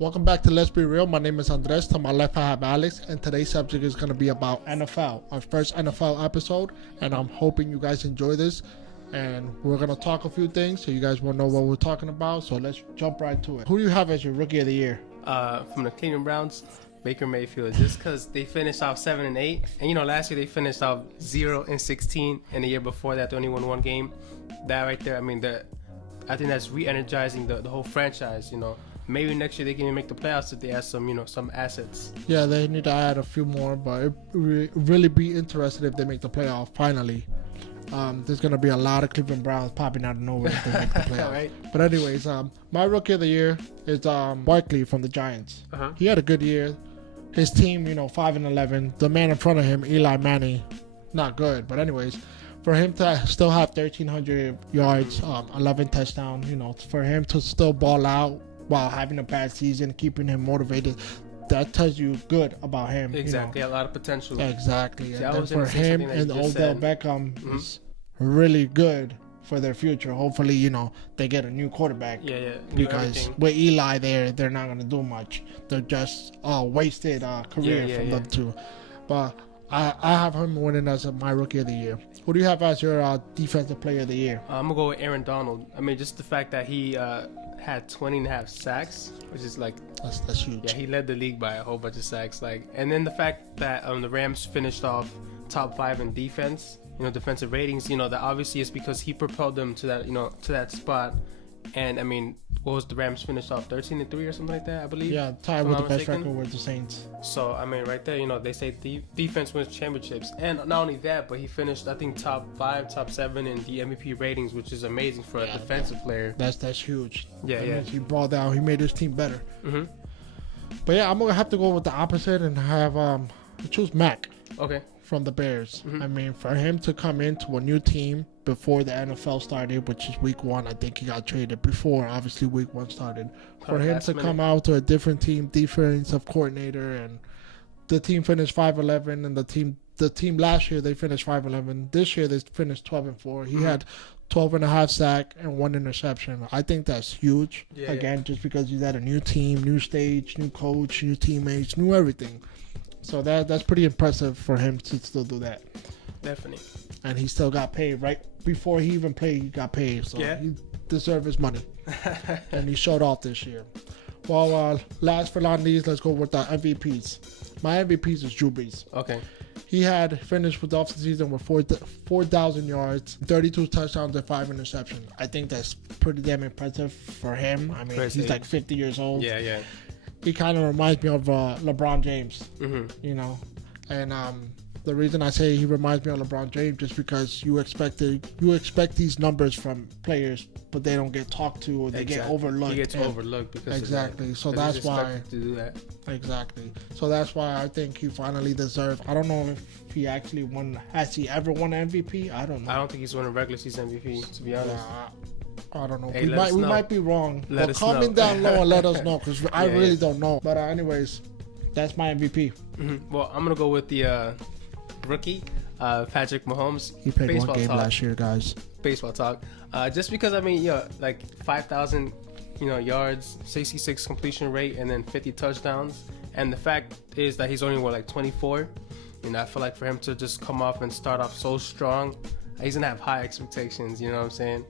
Welcome back to Let's Be Real. My name is Andres. To my left, I have Alex, and today's subject is going to be about NFL, our first NFL episode, and I'm hoping you guys enjoy this. And we're going to talk a few things so you guys will know what we're talking about. So let's jump right to it. Who do you have as your rookie of the year? From the Cleveland Browns, Baker Mayfield, just because they finished off 7-8, and last year they finished off 0-16, and the year before that they only won one game. That right there, I think that's re-energizing the whole franchise. Maybe next year they can even make the playoffs if they add some assets. Yeah, they need to add a few more, but it really be interested if they make the playoff finally. There's going to be a lot of Cleveland Browns popping out of nowhere if they make the playoff. Right. But anyways, my rookie of the year is Barkley from the Giants. Uh-huh. He had a good year. His team, 5-11. The man in front of him, Eli Manning, not good. But anyways, for him to still have 1,300 yards, 11 touchdowns, for him to still ball out while having a bad season, keeping him motivated, that tells you good about him. Exactly, a lot of potential. Exactly. See, and then for him and Odell Beckham is really good for their future. Hopefully, they get a new quarterback. Yeah. Because with Eli there, they're not going to do much. They're just wasted career from them two. But I have him winning as my rookie of the year. Who do you have as your defensive player of the year? I'm going to go with Aaron Donald. Just the fact that he had 20.5 sacks, which is that's huge. Yeah, he led the league by a whole bunch of sacks. And then the fact that the Rams finished off top 5 in defense, defensive ratings, that obviously is because he propelled them to that, to that spot. And what was the Rams finished off 13-3 or something like that, I believe. Yeah, tied with the best record with the Saints. So right there, they say defense wins championships, and not only that, but he finished I think top 5, top 7 in the MVP ratings, which is amazing for a defensive player. That's huge. Yeah. He brought down. He made his team better. Mm-hmm. But yeah, I'm gonna have to go with the opposite and have choose Mac. Okay. From the Bears. Mm-hmm. For him to come into a new team before the NFL started, which is week 1, I think he got traded before, obviously week 1 started. For him to come out to a different team, defensive coordinator, and the team finished 5-11, and the team last year, they finished 5-11. This year, they finished 12-4. He had 12.5 sacks and 1 interception. I think that's huge. Just because he's at a new team, new stage, new coach, new teammates, new everything. So that's pretty impressive for him to still do that. Definitely. And he still got paid right before he even played. He got paid, so he deserved his money, and he showed off this year. Well, last but not least, let's go with the MVPs. My MVPs is Drew Brees. Okay. He had finished with the offseason with 4,000 yards, 32 touchdowns, and 5 interceptions. I think that's pretty damn impressive for him. He's like 50 years old. Yeah. He kind of reminds me of LeBron James, mm-hmm. And the reason I say he reminds me of LeBron James just because you expect these numbers from players, but they don't get talked to or they get overlooked. He gets overlooked because exactly. So that's why to do that. Exactly. So that's why I think he finally deserves. I don't know if he actually won. Has he ever won an MVP? I don't know. I don't think he's won a regular season MVP, to be honest. I don't know. Hey, we might be wrong. But comment down low and let us know because I really don't know. But anyways, that's my MVP. Mm-hmm. Well, I'm gonna go with the rookie, Patrick Mahomes. He played baseball one game last year, guys. Baseball talk. Just because 5,000 yards, 66 completion rate, and then 50 touchdowns. And the fact is that he's only 24. I feel like for him to just come off and start off so strong, he's gonna have high expectations. You know what I'm saying?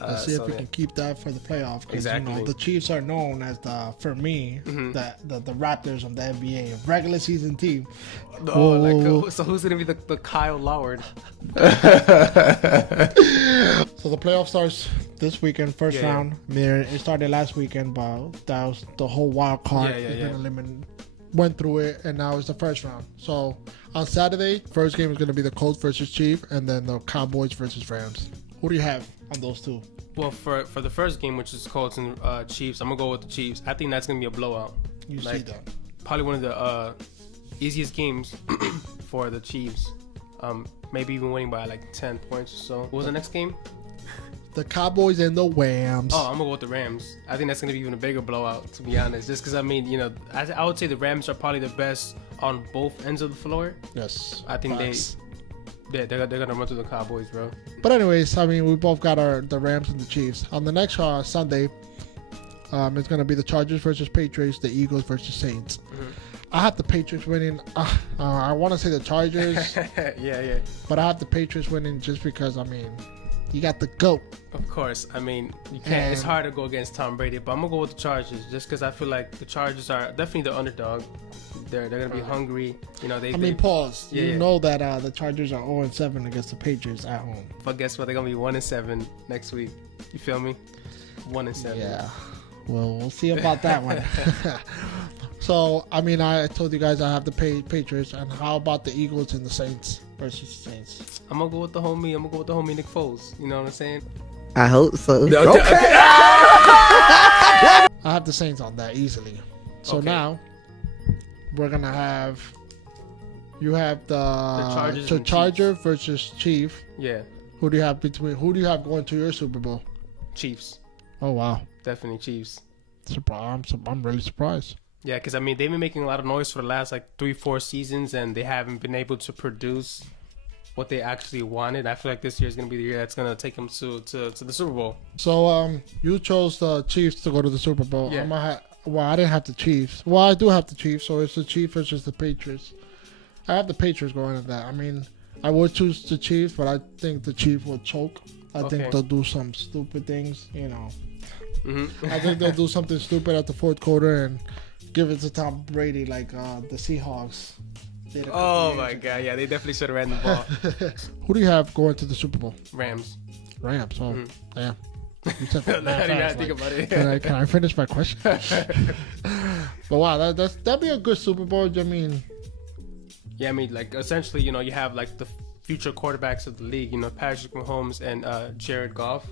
Let's see if we can keep that for the playoff. Exactly. The Chiefs are known as the Raptors of the NBA, regular season team. So who's gonna be the Kyle Lowry? So the playoff starts this weekend, first round. It started last weekend, but that was the whole wild card. Went through it, and now it's the first round. So on Saturday, first game is going to be the Colts versus Chiefs, and then the Cowboys versus Rams. Who do you have on those two? Well, for the first game, which is Colts and Chiefs, I'm going to go with the Chiefs. I think that's going to be a blowout. You see that. Probably one of the easiest games for the Chiefs. Maybe even winning by 10 points or so. What was the next game? The Cowboys and the Rams. Oh, I'm going to go with the Rams. I think that's going to be even a bigger blowout, to be honest. Just because, I would say the Rams are probably the best on both ends of the floor. Yes. I think they're gonna run through the Cowboys, bro. But anyways, we both got the Rams and the Chiefs. On the next Sunday, It's gonna be the Chargers versus Patriots, the Eagles versus Saints. Mm-hmm. I have the Patriots winning. I want to say the Chargers. yeah. But I have the Patriots winning just because, I mean, you got the GOAT. Of course. I mean, you can't. It's hard to go against Tom Brady, but I'm gonna go with the Chargers just because I feel like the Chargers are definitely the underdog. They're gonna be hungry. You know, pause. You know that the Chargers are 0-7 against the Patriots at home. But guess what? They're gonna be 1-7 next week. You feel me? 1-7. Yeah. Well, we'll see about that one. So, I mean, I told you guys I have the Patriots, and how about the Eagles and the Saints versus the Saints? I'm gonna go with the homie. Nick Foles. You know what I'm saying? I hope so. Okay. I have the Saints on that easily. So now we're gonna have the Charger versus Chief. Yeah. Who do you have going to your Super Bowl? Chiefs. Oh wow. Definitely Chiefs. I'm really surprised. Yeah, because I mean they've been making a lot of noise for the last like 3-4 seasons, and they haven't been able to produce what they actually wanted. I feel like this year is gonna be the year that's gonna take them to the Super Bowl. So you chose the Chiefs to go to the Super Bowl. Yeah. Well, I didn't have the Chiefs. Well, I do have the Chiefs, so it's the Chiefs versus the Patriots. I have the Patriots going to that. I mean, I would choose the Chiefs, but I think the Chiefs will choke. I think they'll do some stupid things, you know. Mm-hmm. I think they'll do something stupid at the fourth quarter and give it to Tom Brady like the Seahawks did. Oh my God! Yeah, they definitely should have ran the ball. Who do you have going to the Super Bowl? Rams. Rams. Oh, damn. You said How do you think about it? Can I finish my question? But wow, that'd be a good Super Bowl. I mean, yeah, I mean, like essentially, you know, you have like the future quarterbacks of the league. You know, Patrick Mahomes and Jared Goff.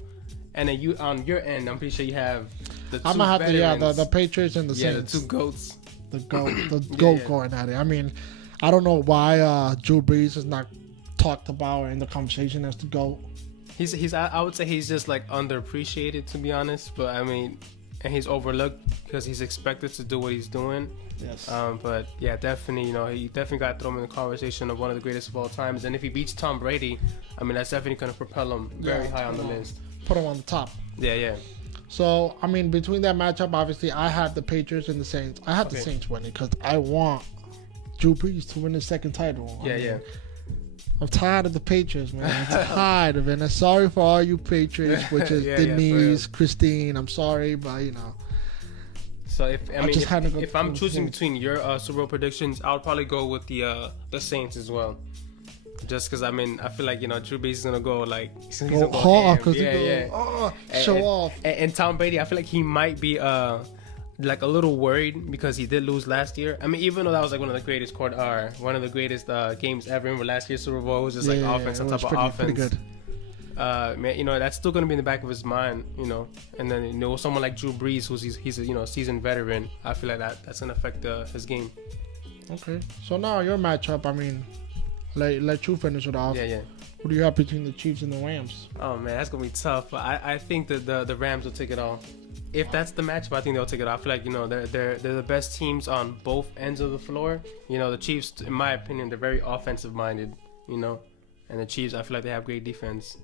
And then you on your end, I'm pretty sure you have the two I'm gonna have veterans. the Patriots and the Saints. The two goats. The goat going at it. I mean, I don't know why Drew Brees is not talked about in the conversation as the GOAT. I would say he's just like underappreciated, to be honest. But I mean, and he's overlooked because he's expected to do what he's doing. Yes. But yeah, definitely, you know, he definitely got thrown in the conversation of one of the greatest of all times. And if he beats Tom Brady, I mean, that's definitely gonna propel him very high on the list. Put him on the top. Yeah. So, I mean, between that matchup, obviously, I have the Patriots and the Saints. I have the Saints winning because I want Drew Brees to win his second title. I mean, I'm tired of the Patriots, man. I'm tired of it. And I'm sorry for all you Patriots, which is Denise, Christine. I'm sorry, but, you know. So, if I'm choosing between your Super Bowl predictions, I would probably go with the Saints as well. Just because, I mean, I feel like, you know, Drew Brees is going to go, like, show off. And Tom Brady, I feel like he might be, like, a little worried because he did lose last year. I mean, even though that was, like, one of the greatest games ever in last year's Super Bowl. It was just, like, offense on top of offense. Pretty good. Man, you know, that's still going to be in the back of his mind, you know. And then, you know, someone like Drew Brees, he's a, you know, seasoned veteran, I feel like that's going to affect his game. Okay. So now your matchup, I mean... Let you finish it off. Yeah. Who do you have between the Chiefs and the Rams? Oh man, that's gonna be tough. But I think that the Rams will take it all. If that's the matchup, I think they'll take it all. I feel like, you know, they're the best teams on both ends of the floor. You know, the Chiefs, in my opinion, they're very offensive minded. You know, and the Chiefs, I feel like they have great defense.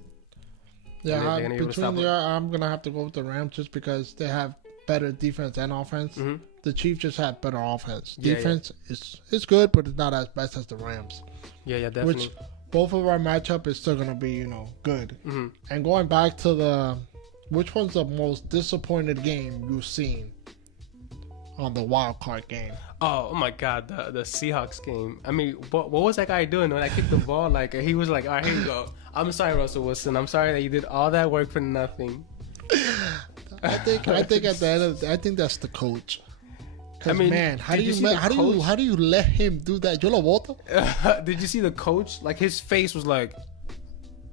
Yeah, I'm gonna have to go with the Rams just because they have better defense and offense. Mm-hmm. The Chiefs just have better offense. Defense is good, but it's not as best as the Rams. Yeah, definitely. Which both of our matchup is still gonna be, you know, good. Mm-hmm. And going back to which one's the most disappointed game you've seen on the wild card game? Oh my God, the Seahawks game. I mean, what was that guy doing when I kicked the ball? Like, he was like, all right, here you go. I'm sorry, Russell Wilson. I'm sorry that you did all that work for nothing. I think at the end of I think that's the coach. I mean, man, how do you let him do that? Yo lo voto. Did you see the coach? Like, his face was like,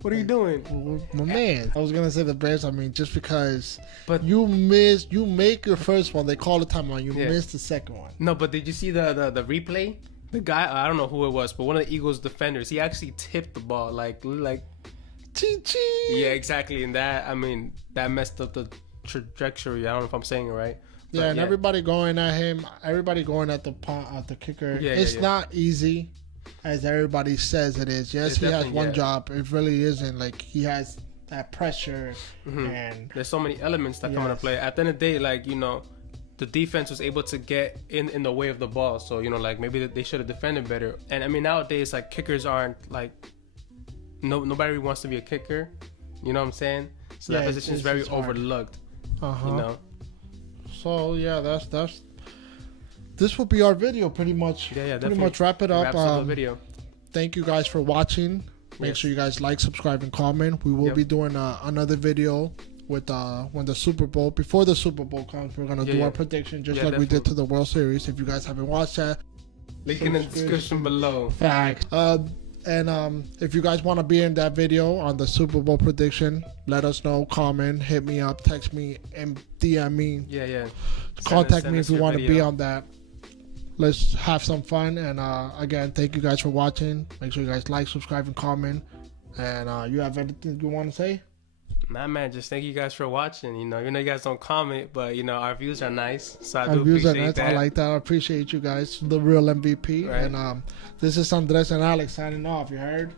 "What are you doing?" My man. I was gonna say the Bears. I mean, just because, but you make your first one, they call the timeout. You missed the second one. No, but did you see the replay? The guy, I don't know who it was, but one of the Eagles defenders, he actually tipped the ball, like. Chee-chee. Yeah, exactly. And that, I mean, that messed up the trajectory. I don't know if I'm saying it right. Yeah, and everybody going at him, everybody going at the kicker. It's not easy, as everybody says it is. Yes, he has one job. It really isn't. Like, he has that pressure. And there's so many elements that come into play. At the end of the day, like, you know, the defense was able to get in the way of the ball. So, you know, like, maybe they should have defended better. And I mean, nowadays, like, kickers aren't like, nobody really wants to be a kicker. You know what I'm saying? So that position is very overlooked. You know. So yeah, that's this will be our video pretty much. Pretty much wrap it up. The video. Thank you guys for watching. Make sure you guys like, subscribe, and comment. We will be doing another video with when the Super Bowl, before the Super Bowl comes, we're gonna do our prediction just like we did to the World Series. If you guys haven't watched that, link in the description below. Fact. And if you guys want to be in that video on the Super Bowl prediction, let us know. Comment, hit me up, text me, and DM me. Contact me if you want to be on that. Let's have some fun. And again, thank you guys for watching. Make sure you guys like, subscribe, and comment. And you have anything you want to say? Nah, man, just thank you guys for watching. You know, you guys don't comment, but, you know, our views are nice. So I do appreciate that. I like that. I appreciate you guys. The real MVP. Right. And this is Andres and Alex signing off. You heard?